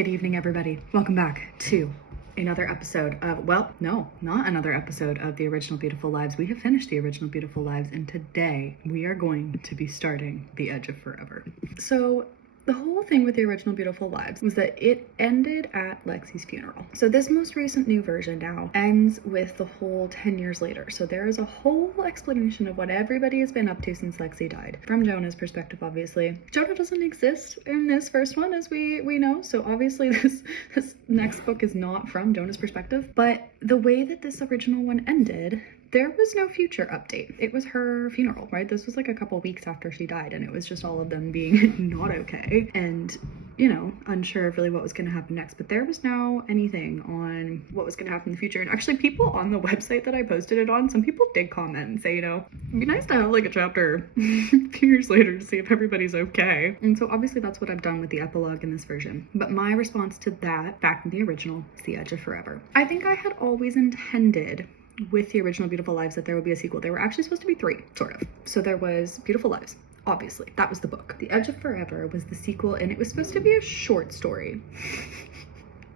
Good evening, everybody. Welcome back to another episode of, well, no, not another episode of The Original Beautiful Lives. We have finished The Original Beautiful Lives, and today we are going to be starting The Edge of Forever. So the whole thing with The Original Beautiful Lives was that it ended at Lexi's funeral. So this most recent new version now ends with the whole 10 years later. So there is a whole explanation of what everybody has been up to since Lexi died. From Jonah's perspective, obviously. Jonah doesn't exist in this first one, as we know. So obviously this next book is not from Jonah's perspective. But the way that this original one ended, there was no future update. It was her funeral, right? This was like a couple weeks after she died, and it was just all of them being not okay and, you know, unsure of really what was going to happen next. But there was no anything on what was going to happen in the future. And actually, people on the website that I posted it on, some people did comment and say, you know, it'd be nice to have like a chapter a few years later to see if everybody's okay. And so obviously that's what I've done with the epilogue in this version. But my response to that, back in the original, is The Edge of Forever. I think I had always intended with The Original Beautiful Lives that there would be a sequel. There were actually supposed to be 3, sort of. So there was Beautiful Lives, obviously. That was the book. The Edge of Forever was the sequel, and it was supposed to be a short story.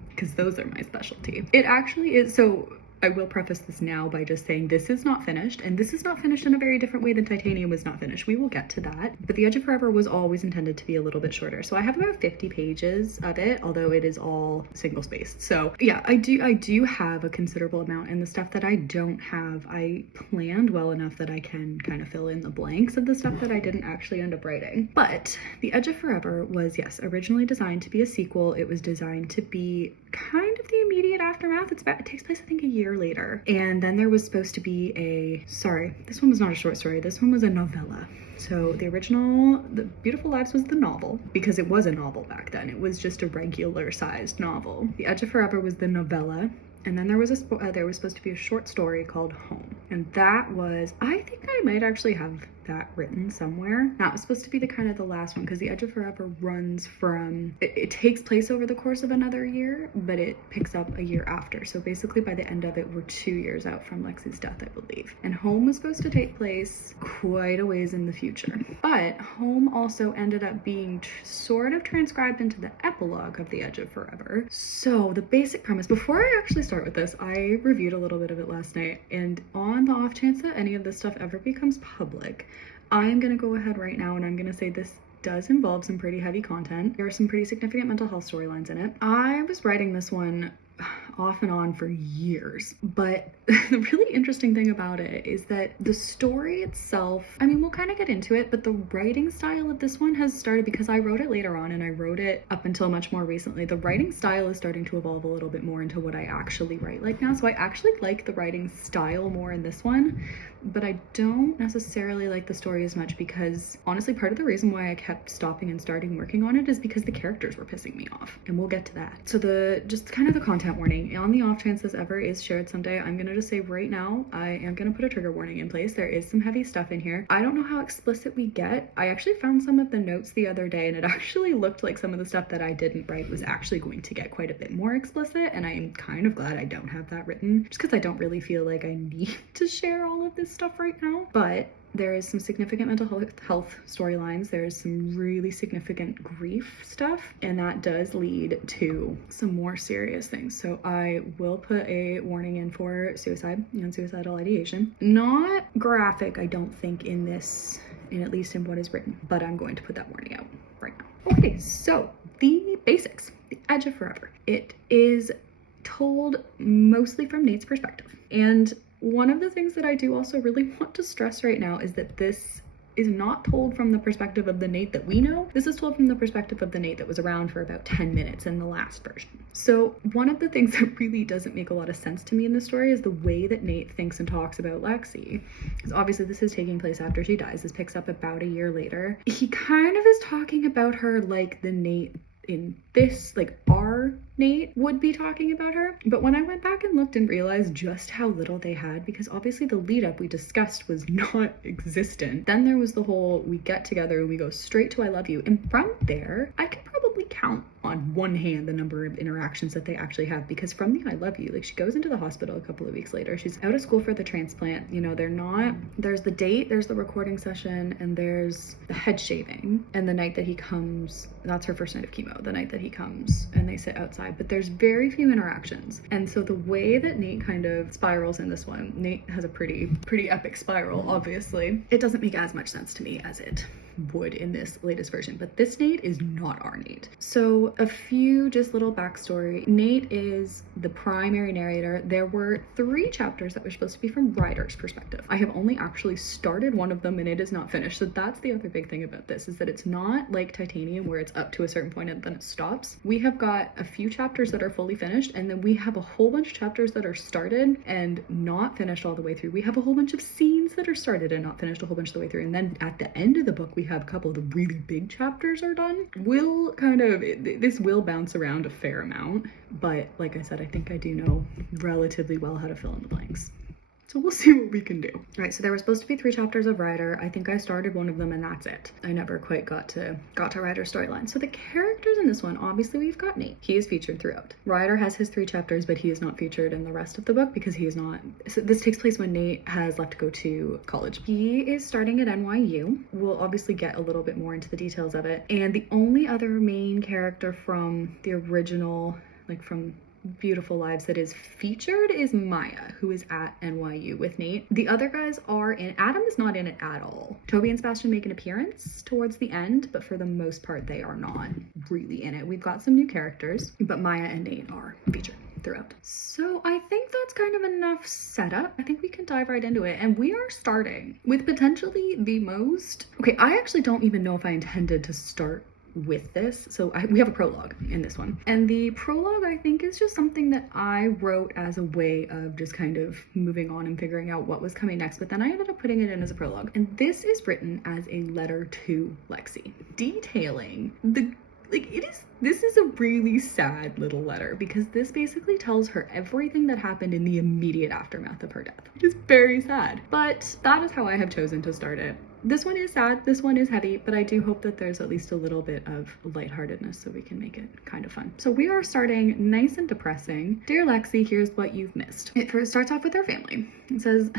Because those are my specialty. It actually is, so I will preface this now by just saying this is not finished, and this is not finished in a very different way than Titanium was not finished. We will get to that. But The Edge of Forever was always intended to be a little bit shorter. So I have about 50 pages of it, although it is all single spaced. So yeah, I do have a considerable amount, and the stuff that I don't have, I planned well enough that I can kind of fill in the blanks of the stuff that I didn't actually end up writing. But The Edge of Forever was, yes, originally designed to be a sequel. It was designed to be kind of the immediate aftermath. It takes place, I think, a year later. And then there was supposed to be this one was not a short story. This one was a novella. So the original, The Beautiful Lives was the novel, because it was a novel back then. It was just a regular sized novel. The Edge of Forever was the novella. And then there was supposed to be a short story called Home. And that was, I think I might actually have that written somewhere. That was supposed to be the kind of the last one, because The Edge of Forever runs from, it takes place over the course of another year, but it picks up a year after. So basically by the end of it, we're 2 years out from Lexi's death, I believe. And Home was supposed to take place quite a ways in the future. But Home also ended up being sort of transcribed into the epilogue of The Edge of Forever. So the basic premise, before I actually start with this, I reviewed a little bit of it last night, and on the off chance that any of this stuff ever becomes public, I'm gonna go ahead right now and I'm gonna say this does involve some pretty heavy content. There are some pretty significant mental health storylines in it. I was writing this one off and on for years, but the really interesting thing about it is that the story itself, I mean, we'll kind of get into it, but the writing style of this one has started, because I wrote it later on and I wrote it up until much more recently. The writing style is starting to evolve a little bit more into what I actually write like now. So I actually like the writing style more in this one, but I don't necessarily like the story as much, because honestly, part of the reason why I kept stopping and starting working on it is because the characters were pissing me off, and we'll get to that. So just kind of the content warning, on the off chance this ever is shared someday, I'm gonna just say right now, I am gonna put a trigger warning in place. There is some heavy stuff in here. I don't know how explicit we get. I actually found some of the notes the other day, and it actually looked like some of the stuff that I didn't write was actually going to get quite a bit more explicit, and I am kind of glad I don't have that written, just because I don't really feel like I need to share all of this stuff right now. But there is some significant mental health storylines. There's some really significant grief stuff, and that does lead to some more serious things. So I will put a warning in for suicide and suicidal ideation. Not graphic, I don't think, in this, at least in what is written, but I'm going to put that warning out right now. Okay, so the basics. The Edge of Forever. It is told mostly from Nate's perspective, and one of the things that I do also really want to stress right now is that this is not told from the perspective of the Nate that we know. This is told from the perspective of the Nate that was around for about 10 minutes in the last version. So one of the things that really doesn't make a lot of sense to me in this story is the way that Nate thinks and talks about Lexi. Because obviously this is taking place after she dies. This picks up about a year later. He kind of is talking about her like the Nate in this, like our Nate would be talking about her. But when I went back and looked and realized just how little they had, because obviously the lead up we discussed was not existent. Then there was the whole, we get together and we go straight to I love you. And from there, I could probably count on one hand the number of interactions that they actually have, because from the I love you, like she goes into the hospital a couple of weeks later, she's out of school for the transplant, you know, there's the date, there's the recording session, and there's the head shaving, and the night that he comes, that's her first night of chemo, the night that he comes and they sit outside, but there's very few interactions. And so the way that Nate kind of spirals in this one, Nate has a pretty epic spiral, obviously. It doesn't make as much sense to me as it would in this latest version, but this Nate is not our Nate. So a few just little backstory. Nate is the primary narrator. There were 3 chapters that were supposed to be from Ryder's perspective. I have only actually started one of them and it is not finished. So that's the other big thing about this, is that it's not like Titanium where it's up to a certain point and then it stops. We have got a few chapters that are fully finished, and then we have a whole bunch of chapters that are started and not finished all the way through. We have a whole bunch of scenes that are started and not finished a whole bunch of the way through. And then at the end of the book, we have a couple of the really big chapters are done. This will bounce around a fair amount, but like I said, I think I do know relatively well how to fill in the blanks. So we'll see what we can do. All right, so there were supposed to be 3 chapters of Ryder. I think I started one of them and that's it. I never quite got to Ryder's storyline. So the characters in this one, obviously we've got Nate. He is featured throughout. Ryder has his 3 chapters, but he is not featured in the rest of the book because he is not. So this takes place when Nate has left to go to college. He is starting at NYU. We'll obviously get a little bit more into the details of it. And the only other main character from the original, like from Beautiful Lives, that is featured is Maya, who is at NYU with Nate. The other guys are in. Adam is not in it at all. Toby and Sebastian make an appearance towards the end, but for the most part they are not really in it. We've got some new characters, but Maya and Nate are featured throughout. So I think that's kind of enough setup. I think we can dive right into it, and we are starting with potentially the most, okay, I actually don't even know if I intended to start with this. So we have a prologue in this one, and the prologue I think is just something that I wrote as a way of just kind of moving on and figuring out what was coming next, but then I ended up putting it in as a prologue, and this is written as a letter to Lexi, detailing this is a really sad little letter, because this basically tells her everything that happened in the immediate aftermath of her death. It is very sad, but that is how I have chosen to start it. This one is sad, this one is heavy, but I do hope that there's at least a little bit of lightheartedness so we can make it kind of fun. So we are starting nice and depressing. Dear Lexi, here's what you've missed. It first starts off with her family. It says,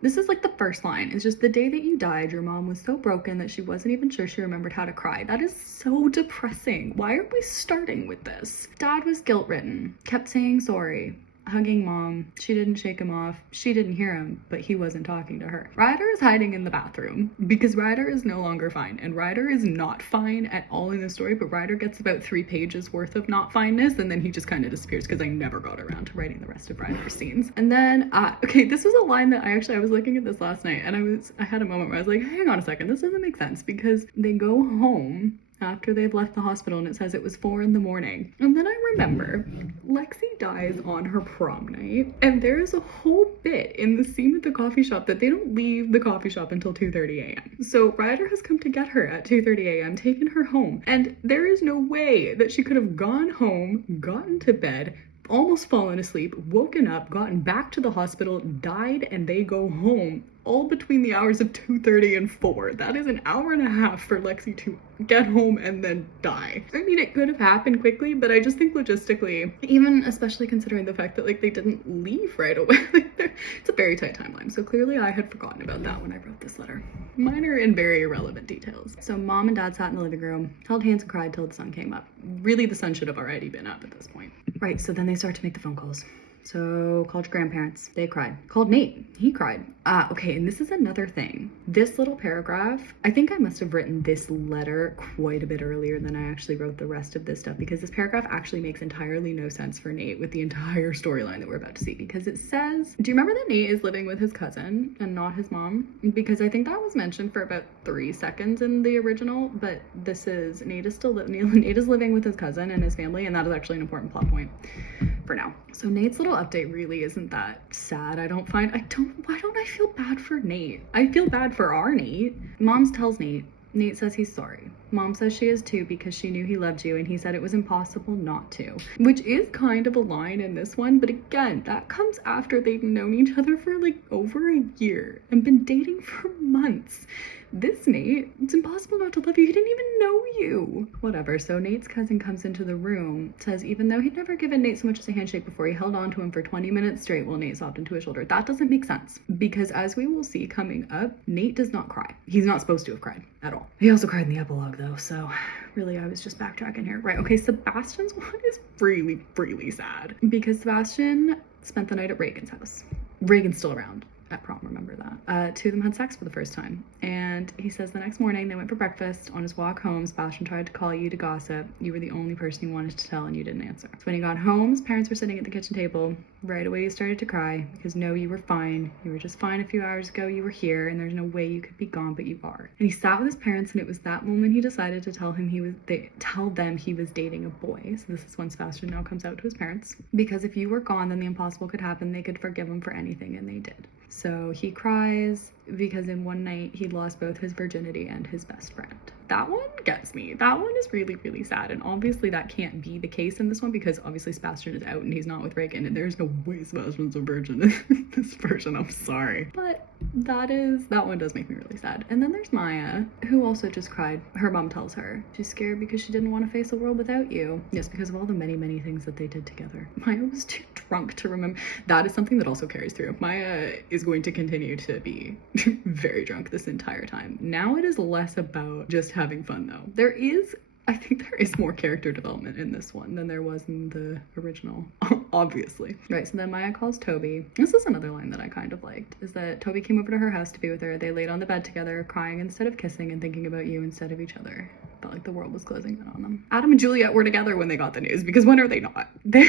this is like the first line. It's just, the day that you died, your mom was so broken that she wasn't even sure she remembered how to cry. That is so depressing. Why are we starting with this? Dad was guilt-ridden, kept saying sorry, hugging mom. She didn't shake him off. She didn't hear him, but he wasn't talking to her. Ryder is hiding in the bathroom because Ryder is no longer fine, and Ryder is not fine at all in the story, but Ryder gets about 3 pages worth of not fineness, and then he just kind of disappears because I never got around to writing the rest of Ryder's scenes. And then, okay, this was a line that I was looking at this last night, and I had a moment where I was like, hang on a second, this doesn't make sense, because they go home after they've left the hospital and it says it was 4 in the morning. And then I remember Lexi dies on her prom night, and there is a whole bit in the scene at the coffee shop that they don't leave the coffee shop until 2:30 a.m. So Ryder has come to get her at 2:30 a.m., taken her home, and there is no way that she could have gone home, gotten to bed, almost fallen asleep, woken up, gotten back to the hospital, died, and they go home all between the hours of 2:30 and 4. That is an hour and a half for Lexi to get home and then die. I mean, it could have happened quickly, but I just think logistically, even especially considering the fact that like they didn't leave right away, it's a very tight timeline. So clearly I had forgotten about that when I wrote this letter. Minor and very irrelevant details. So mom and dad sat in the living room, held hands and cried till the sun came up. Really, the sun should have already been up at this point. Right, so then they start to make the phone calls. So called your grandparents, they cried. Called Nate, he cried. Okay, and this is another thing. This little paragraph, I think I must have written this letter quite a bit earlier than I actually wrote the rest of this stuff, because this paragraph actually makes entirely no sense for Nate with the entire storyline that we're about to see, because it says, do you remember that Nate is living with his cousin and not his mom? Because I think that was mentioned for about 3 seconds in the original, but this is, Nate is living with his cousin and his family, and that is actually an important plot point for now. So Nate's little update really isn't that sad. Why don't I feel bad for Nate? I feel bad for our Nate. Moms tells Nate. Nate says he's sorry. Mom says she is too because she knew he loved you and he said it was impossible not to. Which is kind of a line in this one, but again, that comes after they've known each other for like over a year and been dating for months. This Nate, it's impossible not to love you. He didn't even know you. Whatever. So Nate's cousin comes into the room, says even though he'd never given Nate so much as a handshake before, he held on to him for 20 minutes straight while Nate sobbed into his shoulder. That doesn't make sense because as we will see coming up, Nate does not cry. He's not supposed to have cried at all. He also cried in the epilogue though, so really I was just backtracking here. Right, okay, Sebastian's one is really, really sad because Sebastian spent the night at Reagan's house. Reagan's still around at prom, remember that. Two of them had sex for the first time. And he says the next morning they went for breakfast. On his walk home, Sebastian tried to call you to gossip. You were the only person he wanted to tell and you didn't answer. So when he got home, his parents were sitting at the kitchen table. Right away he started to cry because no, you were fine. You were just fine a few hours ago. You were here and there's no way you could be gone, but you are. And he sat with his parents and it was that moment he decided to tell them he was dating a boy. So this is when Sebastian now comes out to his parents. Because if you were gone, then the impossible could happen. They could forgive him for anything and they did. So he cries because in one night he lost both his virginity and his best friend. That one gets me. That one is really, really sad. And obviously that can't be the case in this one because obviously Sebastian is out and he's not with Reagan and there's no way Sebastian's a virgin in this version. I'm sorry. But that one does make me really sad. And then there's Maya, who also just cried. Her mom tells her she's scared because she didn't want to face a world without you. Yes, because of all the many, many things that they did together. Maya was too drunk to remember. That is something that also carries through. Maya is going to continue to be very drunk this entire time. Now it is less about just having fun though. I think there is more character development in this one than there was in the original, obviously. Right, so then Maya calls Toby. This is another line that I kind of liked, is that Toby came over to her house to be with her. They laid on the bed together, crying instead of kissing and thinking about you instead of each other. Felt like the world was closing in on them. Adam and Juliet were together when they got the news, because when are they not? They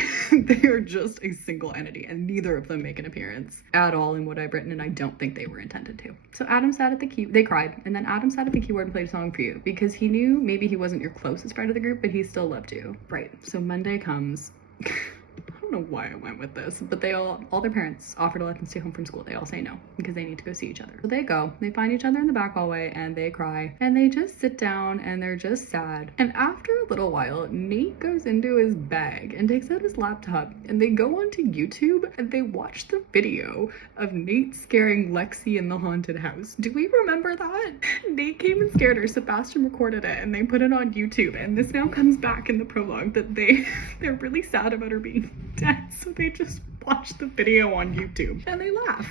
are just a single entity, and neither of them make an appearance at all in what I've written, and I don't think they were intended to. So Adam sat at the key, they cried, and then Adam sat at the keyboard and played a song for you, because he knew maybe he wasn't your closest friend of the group, but he still loved you. Right, so Monday comes. I don't know why I went with this, but all their parents offer to let them stay home from school. They all say no because they need to go see each other. So they go, they find each other in the back hallway and they cry and they just sit down and they're just sad. And after a little while, Nate goes into his bag and takes out his laptop and they go onto YouTube and they watch the video of Nate scaring Lexi in the haunted house. Do we remember that? Nate came and scared her. Sebastian recorded it and they put it on YouTube, and this now comes back in the prologue that they're really sad about her being dead, so they just watch the video on YouTube and they laugh,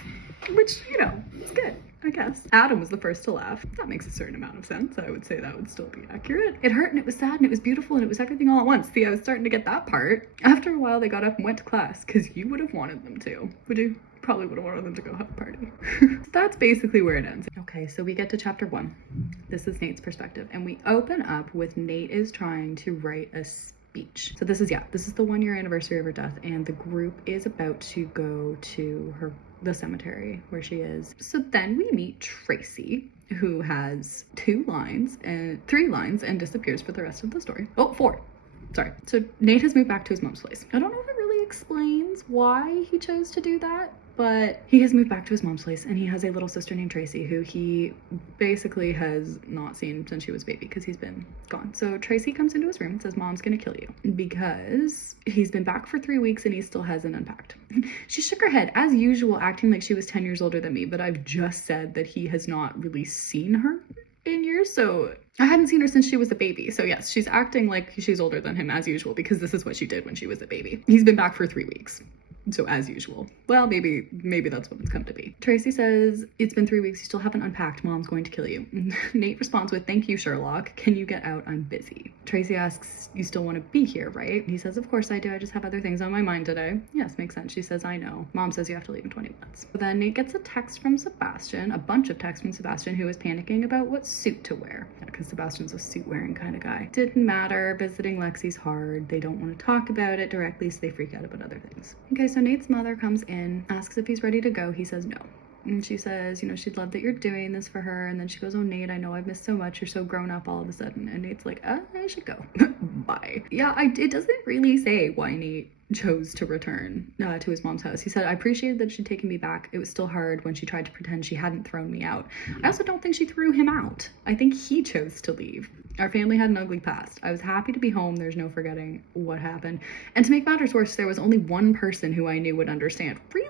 which, you know, it's good, I guess. Adam was the first to laugh. That makes a certain amount of sense. I would say that would still be accurate. It hurt and it was sad and it was beautiful and it was everything all at once. See, I was starting to get that part. After a while, they got up and went to class because you would have wanted them to. Would you? Probably would have wanted them to go have a party. So that's basically where it ends. Okay, so we get to chapter 1. This is Nate's perspective, and we open up with Nate is trying to write a speech. So this is the 1-year anniversary of her death, and the group is about to go to the cemetery where she is. So then we meet Tracy, who has 3 lines and disappears for the rest of the story. Oh, 4. Sorry. So Nate has moved back to his mom's place. I don't know if it really explains why he chose to do that, but he has moved back to his mom's place and he has a little sister named Tracy who he basically has not seen since she was a baby because he's been gone. So Tracy comes into his room and says, "Mom's gonna kill you," because he's been back for 3 weeks and he still hasn't unpacked. She shook her head, as usual, acting like she was 10 years older than me, but I've just said that he has not really seen her in years, so I hadn't seen her since she was a baby. So yes, she's acting like she's older than him as usual because this is what she did when she was a baby. He's been back for 3 weeks. So as usual. Well, maybe that's what it's come to be. Tracy says, "It's been 3 weeks, you still haven't unpacked. Mom's going to kill you." Nate responds with, "Thank you, Sherlock. Can you get out? I'm busy." Tracy asks, "You still want to be here, right?" He says, "Of course I do. I just have other things on my mind today." Yes, makes sense. She says, "I know." Mom says you have to leave in 20 minutes. But then Nate gets a text from Sebastian, a bunch of texts from Sebastian, who is panicking about what suit to wear. Because Sebastian's a suit wearing kind of guy. Didn't matter. Visiting Lexi's hard. They don't want to talk about it directly, so they freak out about other things. Okay, so Nate's mother comes in, asks if he's ready to go. He says no. And she says, you know, she'd love that you're doing this for her. And then she goes, "Oh, Nate, I know I've missed so much. You're so grown up all of a sudden." And Nate's like, I should go. Bye. Yeah, it doesn't really say why Nate chose to return to his mom's house. He said, I appreciated that she'd taken me back. It was still hard when she tried to pretend she hadn't thrown me out. I also don't think she threw him out. I think he chose to leave. Our family had an ugly past. I was happy to be home. There's no forgetting what happened. And to make matters worse, there was only one person who I knew would understand. Really?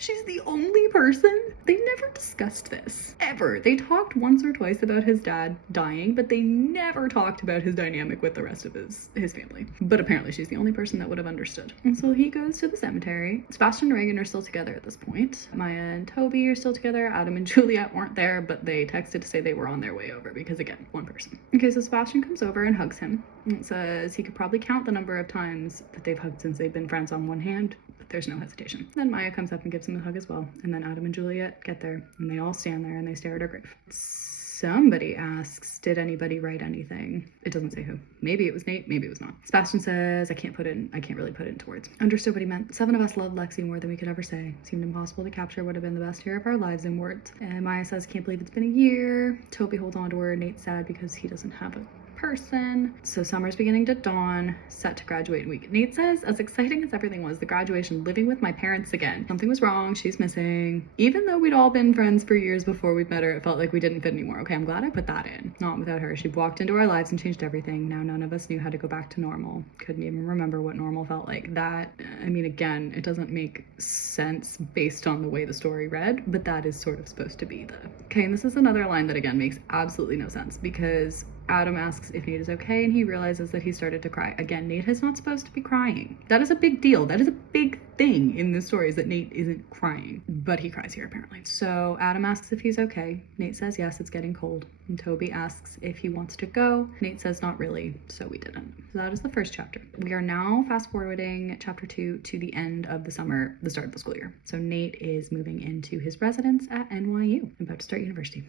She's the only person? They never discussed this, ever. They talked once or twice about his dad dying, but they never talked about his dynamic with the rest of his family. But apparently she's the only person that would have understood. And so he goes to the cemetery. Sebastian and Reagan are still together at this point. Maya and Toby are still together. Adam and Juliet weren't there, but they texted to say they were on their way over because, again, one person. Okay, so Sebastian comes over and hugs him. It says he could probably count the number of times that they've hugged since they've been friends on one hand. There's no hesitation. Then Maya comes up and gives him a hug as well. And then Adam and Juliet get there and they all stand there and they stare at her grave. Somebody asks, did anybody write anything? It doesn't say who. Maybe it was Nate, maybe it was not. Sebastian says, I can't really put it into words. Understood what he meant. 7 of us loved Lexi more than we could ever say. Seemed impossible to capture what had been the best year of our lives in words. And Maya says, can't believe it's been a year. Toby holds on to her. Nate's sad because he doesn't have a person. So summer's beginning to dawn, set to graduate in a week. Nate says, as exciting as everything was, the graduation, living with my parents again. Something was wrong, she's missing. Even though we'd all been friends for years before we'd met her, it felt like we didn't fit anymore. Okay, I'm glad I put that in. Not without her. She walked into our lives and changed everything. Now none of us knew how to go back to normal. Couldn't even remember what normal felt like. That, I mean, again, it doesn't make sense based on the way the story read, but that is sort of supposed to be the... Okay, and this is another line that, again, makes absolutely no sense because Adam asks if Nate is okay, and he realizes that he started to cry. Again, Nate is not supposed to be crying. That is a big deal. That is a big thing in this story, is that Nate isn't crying. But he cries here, apparently. So Adam asks if he's okay. Nate says yes, it's getting cold. And Toby asks if he wants to go. Nate says not really, so we didn't. So that is the first chapter. We are now fast forwarding chapter 2 to the end of the summer, the start of the school year. So Nate is moving into his residence at NYU, about to start university.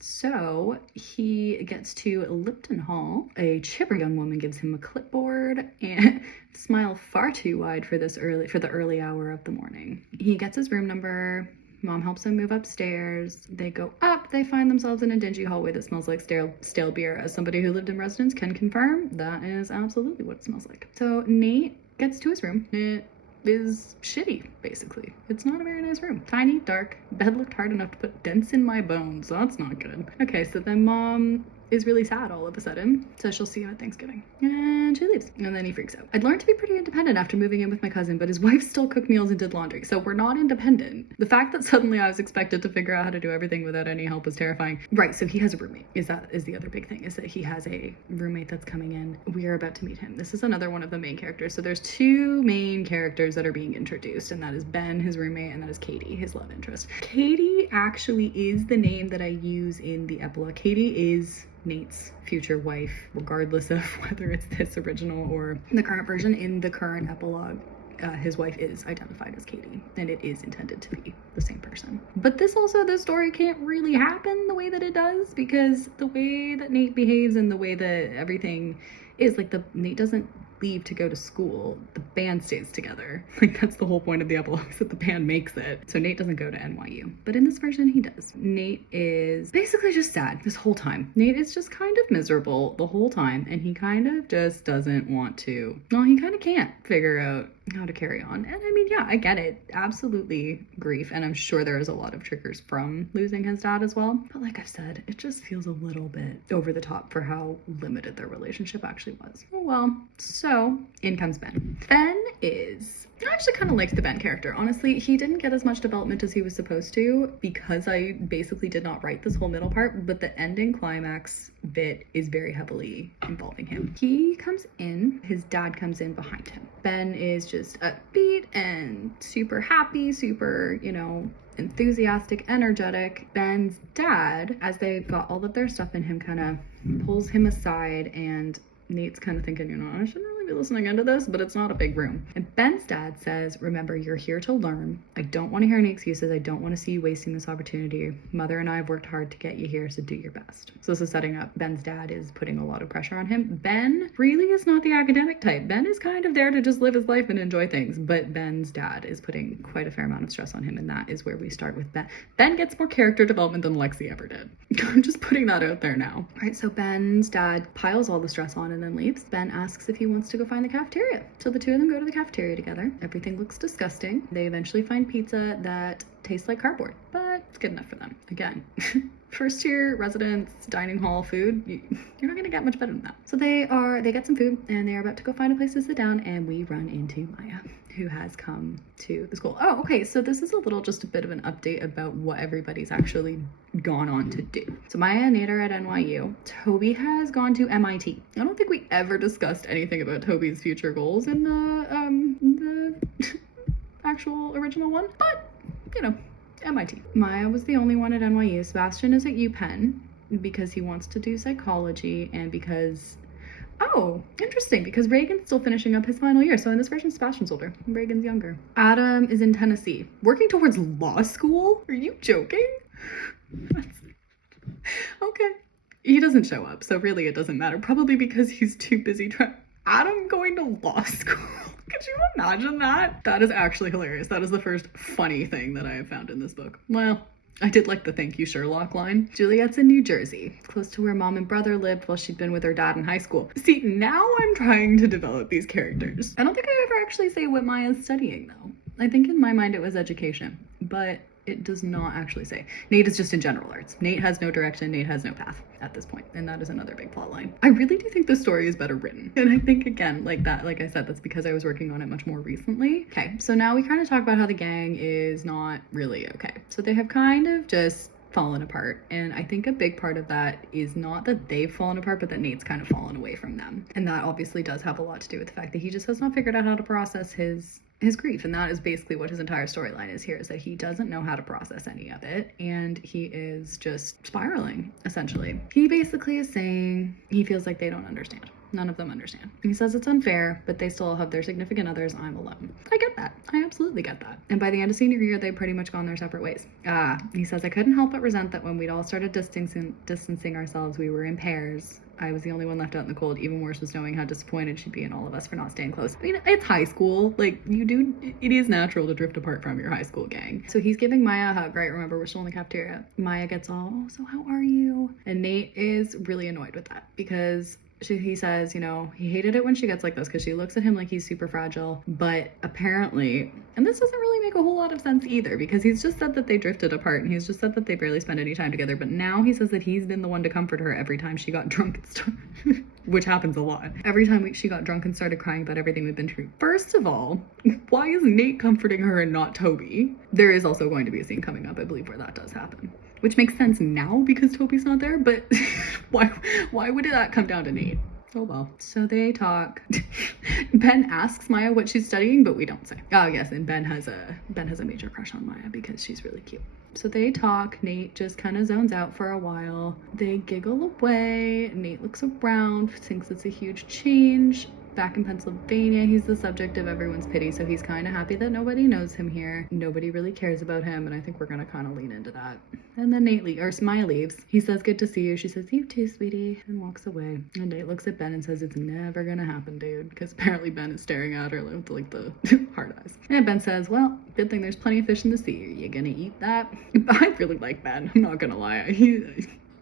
So he gets to Lipton Hall. A chipper young woman gives him a clipboard and smile far too wide for the early hour of the morning. He gets his room number. Mom helps him move upstairs. They go up. They find themselves in a dingy hallway that smells like stale beer. As somebody who lived in residence can confirm, that is absolutely what it smells like. So Nate gets to his room. It is shitty, basically. It's not a very nice room. Tiny, dark, bed looked hard enough to put dents in my bones, so that's not good. Okay, so then Mom is really sad all of a sudden, so she'll see him at Thanksgiving. And she leaves, and then he freaks out. I'd learned to be pretty independent after moving in with my cousin, but his wife still cooked meals and did laundry, so we're not independent. The fact that suddenly I was expected to figure out how to do everything without any help was terrifying. Right, so he has a roommate. Is the other big thing, is that he has a roommate that's coming in. We are about to meet him. This is another one of the main characters. So there's 2 main characters that are being introduced, and that is Ben, his roommate, and that is Katie, his love interest. Katie actually is the name that I use in the epilogue. Katie is Nate's future wife, regardless of whether it's this original or the current version. In the current epilogue, his wife is identified as Katie, and it is intended to be the same person. But this story can't really happen the way that it does, because the way that Nate behaves and the way that everything is, like, Nate doesn't leave to go to school. The band stays together. Like, that's the whole point of the epilogue, is that the band makes it. So Nate doesn't go to NYU, but in this version he does. Nate is basically just sad this whole time. Nate is just kind of miserable the whole time, and he kind of just doesn't want to. No, he kind of can't figure out how to carry on. And I mean, yeah, I get it. Absolutely grief, and I'm sure there is a lot of triggers from losing his dad as well. But like I've said, it just feels a little bit over the top for how limited their relationship actually was. Oh well. So in comes Ben. Ben is... I actually kind of liked the Ben character. Honestly, he didn't get as much development as he was supposed to because I basically did not write this whole middle part, but the ending climax bit is very heavily involving him. He comes in, his dad comes in behind him. Ben is just upbeat and super happy, super, enthusiastic, energetic. Ben's dad, as they've got all of their stuff in him, kind of pulls him aside, and Nate's kind of thinking, I shouldn't really be listening into this, but it's not a big room. And Ben's dad says, remember, you're here to learn. I don't want to hear any excuses. I don't want to see you wasting this opportunity. Mother and I have worked hard to get you here, so do your best. So this is setting up. Ben's dad is putting a lot of pressure on him. Ben really is not the academic type. Ben is kind of there to just live his life and enjoy things, but Ben's dad is putting quite a fair amount of stress on him, and that is where we start with Ben. Ben gets more character development than Lexi ever did. I'm just putting that out there now. All right, so Ben's dad piles all the stress on and then leaves. Ben asks if he wants to to go find the cafeteria. So the two of them go to the cafeteria together. Everything looks disgusting. They eventually find pizza that tastes like cardboard, but it's good enough for them. Again, first year residence dining hall food, you're not gonna get much better than that. So they get some food and they are about to go find a place to sit down, and we run into Maya, who has come to the school. Oh, okay, so this is just a bit of an update about what everybody's actually gone on to do. So Maya and Nate are at NYU. Toby has gone to MIT. I don't think we ever discussed anything about Toby's future goals in the actual original one, but you know, MIT. Maya was the only one at NYU. Sebastian is at UPenn because he wants to do psychology, and because, oh, interesting, because Reagan's still finishing up his final year. So in this version, Sebastian's older, Reagan's younger. Adam is in Tennessee, working towards law school? Are you joking? Okay. He doesn't show up, so really it doesn't matter. Probably because he's too busy trying. Adam going to law school. Could you imagine that? That is actually hilarious. That is the first funny thing that I have found in this book. Well, I did like the "thank you Sherlock" line. Juliet's in New Jersey, close to where mom and brother lived while she'd been with her dad in high school. See, now I'm trying to develop these characters. I don't think I ever actually say what Maya's studying though. I think in my mind it was education, but it does not actually say. Nate is just in general arts. Nate has no direction, Nate has no path at this point, and that is another big plot line. I really do think the story is better written. And I think, again, like I said, that's because I was working on it much more recently. Okay, so now we kind of talk about how the gang is not really okay. So they have kind of just fallen apart, and I think a big part of that is not that they've fallen apart, but that Nate's kind of fallen away from them. And that obviously does have a lot to do with the fact that he just has not figured out how to process his grief, and that is basically what his entire storyline is here, is that he doesn't know how to process any of it, and he is just spiraling, essentially. He basically is saying he feels like they don't understand. None of them understand. And he says it's unfair, but they still have their significant others. I'm alone. I get that. I absolutely get that. And by the end of senior year, they've pretty much gone their separate ways. He says, I couldn't help but resent that when we'd all started distancing ourselves, we were in pairs. I was the only one left out in the cold. Even worse was knowing how disappointed she'd be in all of us for not staying close. I mean, it's high school. Like, it is natural to drift apart from your high school gang. So he's giving Maya a hug, right? Remember, we're still in the cafeteria. Maya gets all, oh, so how are you? And Nate is really annoyed with that because he says, you know, he hated it when she gets like this because she looks at him like he's super fragile. But apparently, and this doesn't really make a whole lot of sense either, because he's just said that they drifted apart and he's just said that they barely spend any time together. But now he says that he's been the one to comfort her every time she got drunk and stuff, which happens a lot. Every time she got drunk and started crying about everything we've been through. First of all, why is Nate comforting her and not Toby? There is also going to be a scene coming up, I believe, where that does happen. Which makes sense now because Toby's not there, but why would that come down to Nate? Oh well. So they talk. Ben asks Maya what she's studying, but we don't say. Oh yes, and Ben has a major crush on Maya because she's really cute. So they talk. Nate just kind of zones out for a while. They giggle away. Nate looks around, thinks it's a huge change. Back in Pennsylvania, he's the subject of everyone's pity, so he's kind of happy that nobody knows him here. Nobody really cares about him, and I think we're gonna kind of lean into that. And then Maya leaves. He says, good to see you. She says, you too, sweetie, and walks away. And Nate looks at Ben and says, it's never gonna happen, dude, because apparently Ben is staring at her with like the hard eyes. And Ben says, well, good thing there's plenty of fish in the sea. Are you gonna eat that? I really like Ben, I'm not gonna lie.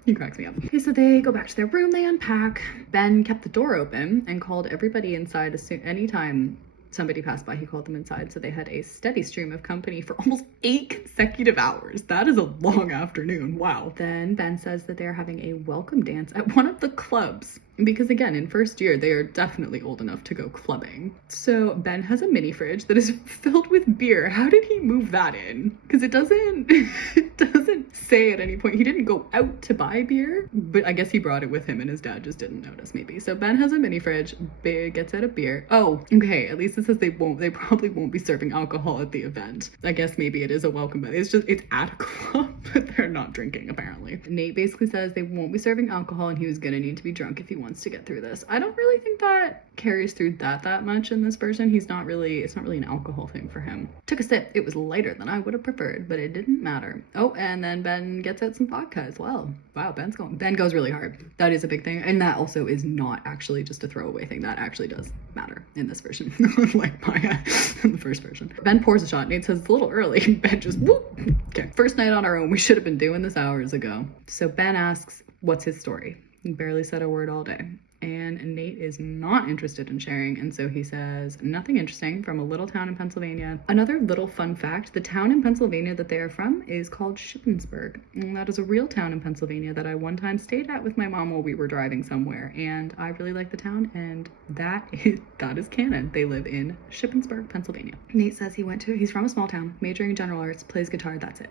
He cracks me up. Okay, so they go back to their room, they unpack. Ben kept the door open and called everybody inside anytime somebody passed by, he called them inside. So they had a steady stream of company for almost 8 consecutive hours. That is a long afternoon. Wow. Then Ben says that they're having a welcome dance at one of the clubs. Because again, in first year, they are definitely old enough to go clubbing. So Ben has a mini fridge that is filled with beer. How did he move that in? Because it doesn't say at any point. He didn't go out to buy beer, but I guess he brought it with him and his dad just didn't notice maybe. So Ben has a mini fridge, gets out a beer. Oh, okay, at least it says they probably won't be serving alcohol at the event. I guess maybe it is a welcome, but it's at a club, but they're not drinking apparently. Nate basically says they won't be serving alcohol and he was gonna need to be drunk if he wants to get through this. I don't really think that carries through that much in this version. It's not really an alcohol thing for him. Took a sip. It was lighter than I would have preferred, but it didn't matter. Oh, and then Ben gets out some vodka as well. Wow, Ben goes really hard. That is a big thing. And that also is not actually just a throwaway thing. That actually does matter in this version, unlike Maya in the first version. Ben pours a shot. Nate says it's a little early. Ben just, whoop. Okay, first night on our own. We should have been doing this hours ago. So Ben asks, what's his story? He barely said a word all day. and Nate is not interested in sharing, and so he says, nothing interesting from a little town in Pennsylvania. Another little fun fact, the town in Pennsylvania that they are from is called Shippensburg, and that is a real town in Pennsylvania that I one time stayed at with my mom while we were driving somewhere, and I really like the town, and that is canon. They live in Shippensburg, Pennsylvania. Nate says he's from a small town, majoring in general arts, plays guitar, that's it.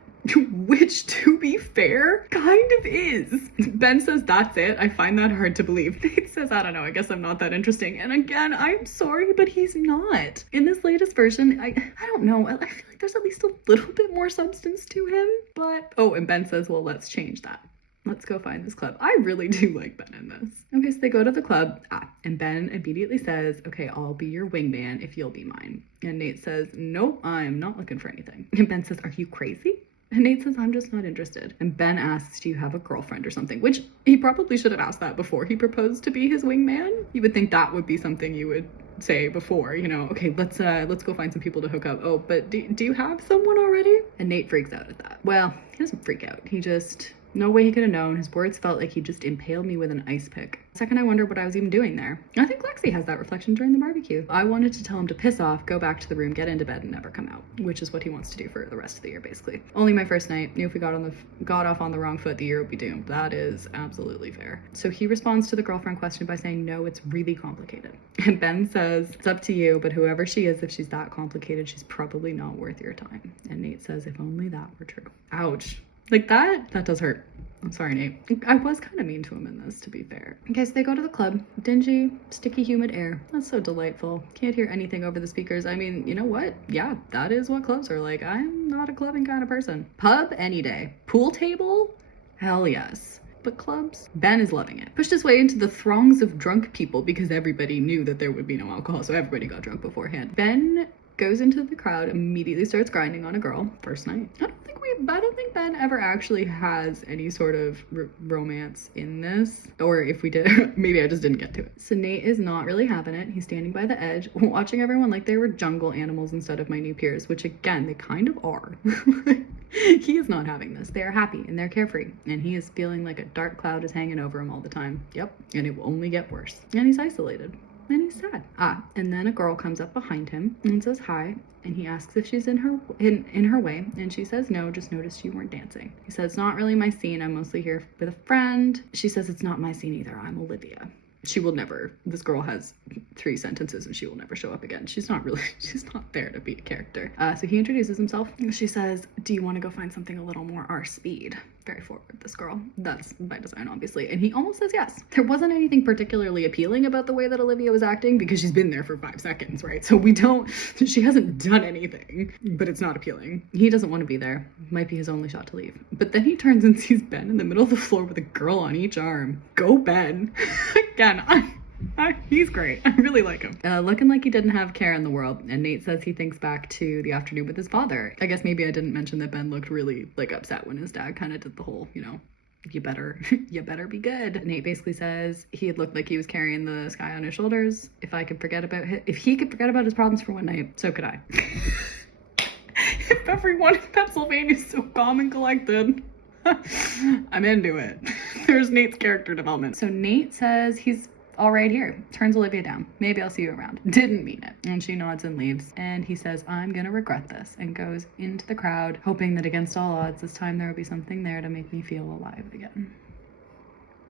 Which, to be fair, kind of is. Ben says that's it. I find that hard to believe. Nate says, I don't know, I guess I'm not that interesting. And again, I'm sorry, but he's not. In this latest version, I don't know. I feel like there's at least a little bit more substance to him. But, oh, and Ben says, well, let's change that. Let's go find this club. I really do like Ben in this. Okay, so they go to the club. And Ben immediately says, okay, I'll be your wingman if you'll be mine. And Nate says, nope, I'm not looking for anything. And Ben says, are you crazy? And Nate says, I'm just not interested. And Ben asks, do you have a girlfriend or something? Which he probably should have asked that before he proposed to be his wingman. You would think that would be something you would say before, you know, okay, let's go find some people to hook up. Oh, but do you have someone already? And Nate freaks out at that. Well, he doesn't freak out. He just, no way he could have known. His words felt like he just impaled me with an ice pick. Second, I wonder what I was even doing there. I think Lexi has that reflection during the barbecue. I wanted to tell him to piss off, go back to the room, get into bed, and never come out, which is what he wants to do for the rest of the year, basically. Only my first night. Knew if we got off on the wrong foot, the year would be doomed. That is absolutely fair. So he responds to the girlfriend question by saying, no, it's really complicated. And Ben says, it's up to you, but whoever she is, if she's that complicated, she's probably not worth your time. And Nate says, if only that were true. Ouch. Like that does hurt. I'm sorry, Nate. I was kind of mean to him in this, to be fair. Okay, so they go to the club. Dingy, sticky, humid air. That's so delightful. Can't hear anything over the speakers. I mean, you know what? Yeah, that is what clubs are like. I'm not a clubbing kind of person. Pub, any day. Pool table? Hell yes. But clubs? Ben is loving it. Pushed his way into the throngs of drunk people because everybody knew that there would be no alcohol, so everybody got drunk beforehand. Ben goes into the crowd, immediately starts grinding on a girl. First night. I don't think Ben ever actually has any sort of romance in this. Or if we did, maybe I just didn't get to it. So Nate is not really having it. He's standing by the edge, watching everyone like they were jungle animals instead of my new peers, which again, they kind of are. He is not having this. They are happy and they're carefree. And he is feeling like a dark cloud is hanging over him all the time. Yep. And it will only get worse. And he's isolated. And he's sad. And then a girl comes up behind him and says hi, and he asks if she's in her way, and she says no, just noticed you weren't dancing. He says, it's not really my scene, I'm mostly here with a friend. She says, it's not my scene either, I'm Olivia. She will never, this girl has 3 sentences and she will never show up again. She's not there to be a character. So he introduces himself. She says, do you want to go find something a little more our speed? Very forward, this girl. That's by design, obviously. And he almost says yes. There wasn't anything particularly appealing about the way that Olivia was acting because she's been there for 5 seconds, right? So she hasn't done anything, but it's not appealing. He doesn't want to be there. Might be his only shot to leave. But then he turns and sees Ben in the middle of the floor with a girl on each arm. Go Ben. Again, he's great. I really like him. Looking like he didn't have care in the world. And Nate says he thinks back to the afternoon with his father. I guess maybe I didn't mention that Ben looked really like upset when his dad kind of did the whole, you know, you better be good. Nate basically says he looked like he was carrying the sky on his shoulders. If he could forget about his problems for one night, so could I. If everyone in Pennsylvania is so calm and collected, I'm into it. There's Nate's character development. So Nate says he's all right here. Turns Olivia down. Maybe I'll see you around. Didn't mean it. And she nods and leaves. And he says, I'm gonna regret this, and goes into the crowd, hoping that against all odds, this time there will be something there to make me feel alive again.